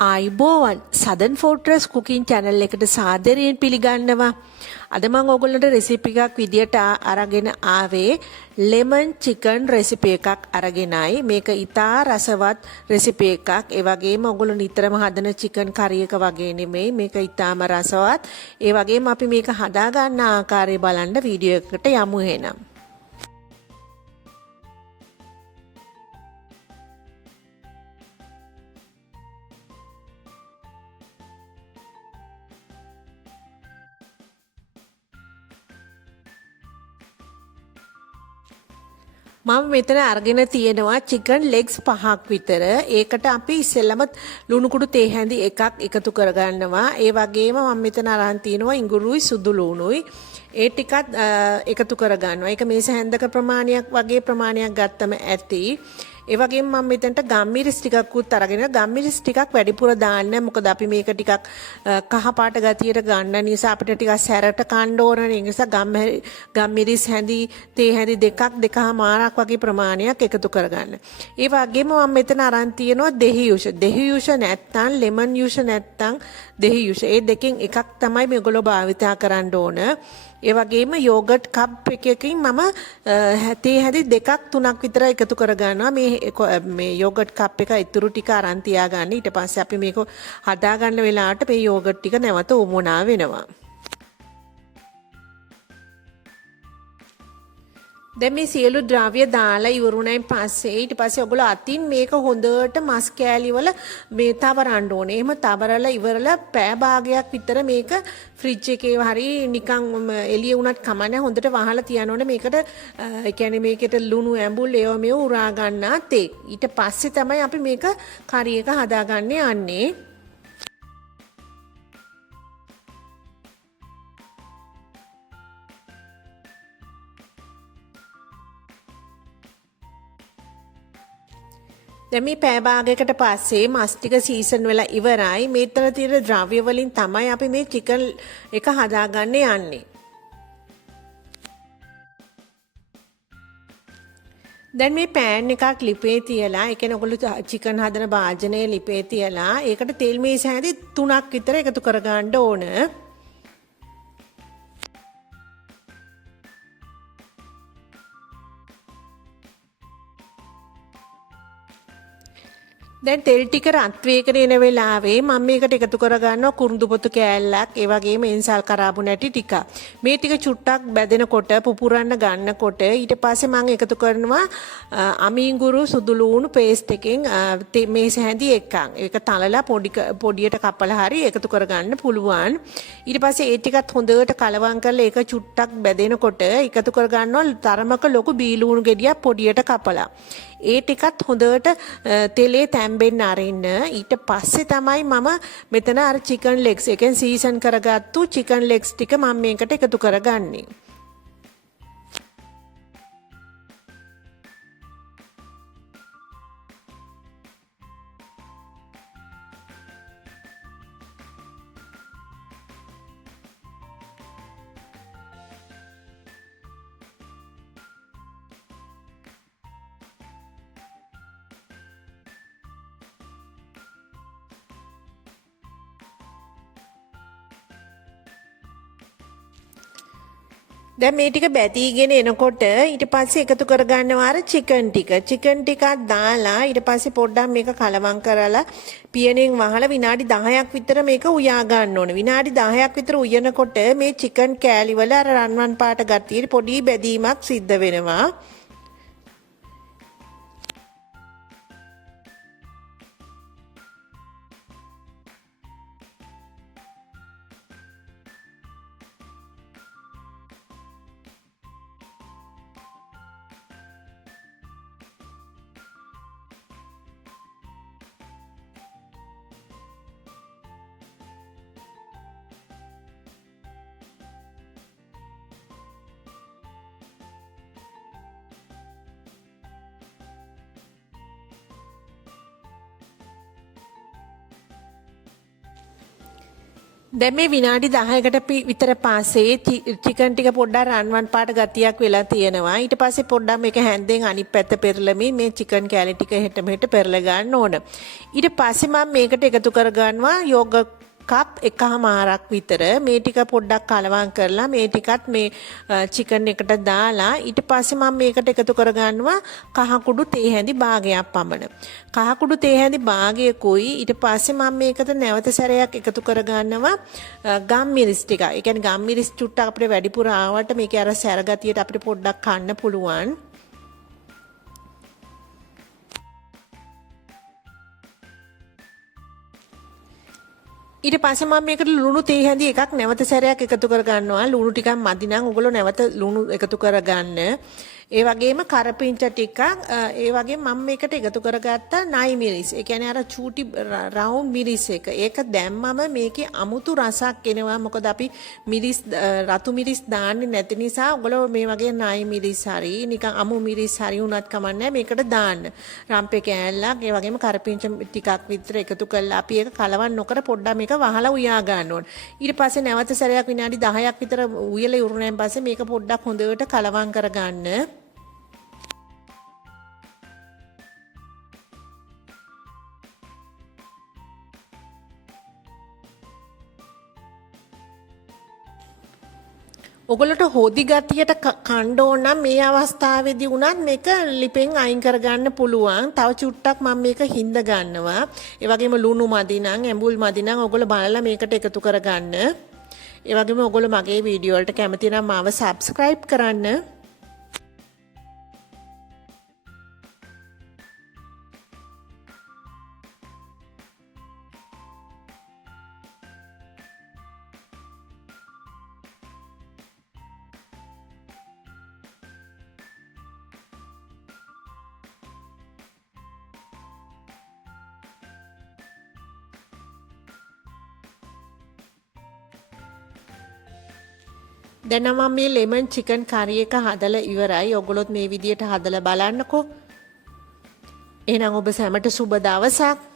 ආයිබෝවන් southern Fortress cooking channel එකට සාදරයෙන් පිළිගන්නවා. අද මම ඔයගොල්ලන්ට රෙසිපි එකක් විදියට අරගෙන ආවේ lemon chicken recipe එකක් අරගෙනයි. මේක ඉතා රසවත් රෙසිපි එකක්. ඒ වගේම ඔයගොල්ලෝ නිතරම හදන chicken curry එක වගේ නෙමෙයි. මේක ඉතාම රසවත්. ඒ වගේම අපි මේක හදා ගන්න ආකාරය බලන්න වීඩියෝ එකකට යමු එහෙනම්. මම මෙතන අරගෙන තියෙනවා chicken legs 5ක් විතර. ඒකට අපි ඉස්සෙල්ලම ලුණු කුඩු තේ හැඳි එකක් එකතු කරගන්නවා. ඒ වගේම මම මෙතන අරන් තිනවා ඉඟුරුයි සුදු ලුණුයි. ඒ ටිකත් එකතු කරගන්නවා. ඒක මේස හැන්දක ප්‍රමාණයක් වගේ ප්‍රමාණයක් ගත්තම ඇති. ඒ වගේම මම මෙතනට ගම්මිරිස් ටිකක්කුත් අරගෙන ගම්මිරිස් ටිකක් වැඩිපුර දාන්න. මොකද අපි මේක ටිකක් කහ පාට ගතියට ගන්න නිසා අපිට ටිකක් සැරට කන්න ඕන නිසා ගම්මිරිස් හැඳි තේ හැඳි දෙකමාරක් වගේ ප්‍රමාණයක් එකතු කරගන්න. ඒ වගේම මම මෙතන අරන් තියෙනවා දෙහි යුෂ. දෙහි යුෂ නැත්තම් ලෙමන් යුෂ නැත්තම් දෙහි යුෂ. ඒ දෙකෙන් එකක් තමයි මේගොල්ලෝ භාවිතා කරන්න ඕන. ඒ වගේම යෝගට් කප් එකකින් මම තේ හැඳි 2-3ක් විතර එකතු කරගන්නවා. මේ යෝගට් කප් එක ඉතුරු ටික අරන් තියාගන්න. ඊට පස්සේ අපි මේක හදා ගන්න වෙලාවට මේ යෝගට් ටික නැවත උමුණා වෙනවා. දැන් මේ සියලු ද්‍රව්‍ය දාලා ඉවරුණයින් පස්සේ ඊට පස්සේ ඔයගොල්ලෝ අතින් මේක හොඳට මස් කෑලි වල මේ තවරන්න ඕනේ. එහෙම තවරලා ඉවරලා පැය භාගයක් විතර මේක ෆ්‍රිජ් එකේ හරි නිකන් එළිය වුණත් කමන්නේ හොඳට වහලා තියන්න ඕනේ. මේකට ඒ කියන්නේ මේකට ලුණු ඇඹුල් ඒව මේව උරා ගන්නා තේ. ඊට පස්සේ තමයි අපි මේක කරි එක හදාගන්න යන්නේ. දැන් මේ පැය භාගයකට පස්සේ මස් ටික සීසන් වෙලා ඉවරයි. මේතර තියෙන ද්‍රව්‍ය වලින් තමයි අපි මේ චිකන් එක හදාගන්න යන්නේ. දැන් මේ පෑන් එකක් ලිපේ තියලා, ඒ කියන්නේ ඔයගොල්ලෝ චිකන් හදන භාජනයේ ලිපේ තියලා, ඒකට තෙල් මේස හැඳි 3ක් විතර එකතු කරගන්න ඕන. දැන් තෙල් ටික රත් වේගෙන එන වෙලාවේ මම මේකට එකතු කරගන්නවා කුරුඳු පොතු කෑල්ලක්, ඒ වගේම එන්සල් කරාබු නැටි ටික. මේ ටික චුට්ටක් බැදෙනකොට පුපුරන්න ගන්නකොට ඊට පස්සේ මම එකතු කරනවා අමීංගුරු සුදු ලුණු පේස්ට් එකෙන් මේස හැඳි එකක්. ඒක තලලා පොඩියට කපලා හරි එකතු කරගන්න පුළුවන්. ඊට පස්සේ ඒ ටිකත් හොඳට කලවම් කරලා ඒක චුට්ටක් බැදෙනකොට එකතු කරගන්නවා තරමක ලොකු බීලුණු ගෙඩියක් පොඩියට කපලා. ඒ ටිකත් හොඳට තෙලේ තැම්බෙන්න අරින්න. ඊට පස්සේ තමයි මම මෙතන අර chicken legs එකෙන් සීසන් කරගත්තු chicken legs ටික මම මේකට එකතු කරගන්නේ. දැන් මේ ටික බැදීගෙන එනකොට ඊට පස්සේ එකතු කරගන්නවා අර චිකන් ටික. චිකන් ටිකක් දාලා ඊට පස්සේ පොඩ්ඩක් මේක කලවම් කරලා පියනෙන් වහලා විනාඩි 10ක් විතර මේක උයා ගන්න ඕනේ. විනාඩි 10ක් විතර උයනකොට මේ චිකන් කෑලි වල අර රන්වන් පාට ගතියේ පොඩි බැදීමක් සිද්ධ වෙනවා. දැන් මේ විනාඩි 10කට විතර පස්සේ චිකන් ටික පොඩ්ඩක් රන්වන් පාට ගතියක් වෙලා තියෙනවා. ඊට පස්සේ පොඩ්ඩක් මේක හැන්දෙන් අනිත් පැත්ත පෙරලමින් මේ චිකන් කෑලි ටික හෙට මෙහෙට පෙරලා ගන්න ඕන. ඊට පස්සේ මම මේකට එකතු කර ගන්නවා යෝගට් කප් එකමාරක් විතර. මේ ටික පොඩ්ඩක් කලවම් කරලා මේ ටිකත් මේ චිකන් එකට දාලා ඊට පස්සේ මම මේකට එකතු කර ගන්නවා කහ කුඩු තේ හැඳි භාගයක් පමණ. කහ කුඩු තේ හැඳි භාගයකුයි ඊට පස්සේ මම මේකට නැවත සැරයක් එකතු කර ගන්නවා ගම් මිරිස් ටික. ඒ කියන්නේ ගම් මිරිස් චුට්ටක් අපිට වැඩිපුර ආවට මේකේ අර සැර ගතියට අපිට පොඩ්ඩක් කන්න පුළුවන්. ඊට පස්සේ මම මේකට ලුණු තේ හැඳි එකක් නැවත සැරයක් එකතු කර ගන්නවා. ලුණු ටිකක් මදි නම් ඔයගොල්ලෝ නැවත ලුණු එකතු කර ගන්න. ඒ වගේම කරපිංච ටිකක් ඒ වගේම මම මේකට එකතු කරගත්ත නයි මිරිස්. ඒ කියන්නේ අර චූටි රවුන්ඩ් මිරිස් එක. ඒක දැම්මම මේකේ අමුතු රසක් එනවා. මොකද අපි මිරිස් රතු මිරිස් දාන්නේ නැති නිසා ඔයගොල්ලෝ මේ වගේ නයි මිරිස් හරි නිකන් අමු මිරිස් හරි උනත් කමන්නේ මේකට දාන්න. රම්පේ කෑල්ලක් ඒ වගේම කරපිංච ටිකක් විතර එකතු කරලා අපි ඒක කලවම් නොකර පොඩ්ඩක් මේක වහලා උයා ගන්න ඕන. ඊට පස්සේ නැවත සැරයක් විනාඩි 10ක් විතර උයලා ඉවරුනයින් පස්සේ මේක පොඩ්ඩක් හොඳට කලවම් කරගන්න. ඔගොල්ලට හොදි ගතියට කණ්ඩ ඕන නම් මේ අවස්ථාවේදී උනත් මේක ලිපෙන් අයින් කරගන්න පුළුවන්. තව චුට්ටක් මම මේක හිඳ ගන්නවා. ඒ වගේම ලුණු මදි නම් ඇඹුල් මදි නම් ඔගොල්ලෝ බලලා මේකට එකතු කරගන්න. ඒ වගේම ඔගොල්ලෝ මගේ වීඩියෝ වලට කැමති නම් මාව subscribe කරන්න. දැන් මම මේ ලෙමන් චිකන් කරි එක හදලා ඉවරයි. ඔයගොල්ලොත් මේ විදියට හදලා බලන්නකෝ. එහෙනම් ඔබ සැමට සුබ දවසක්.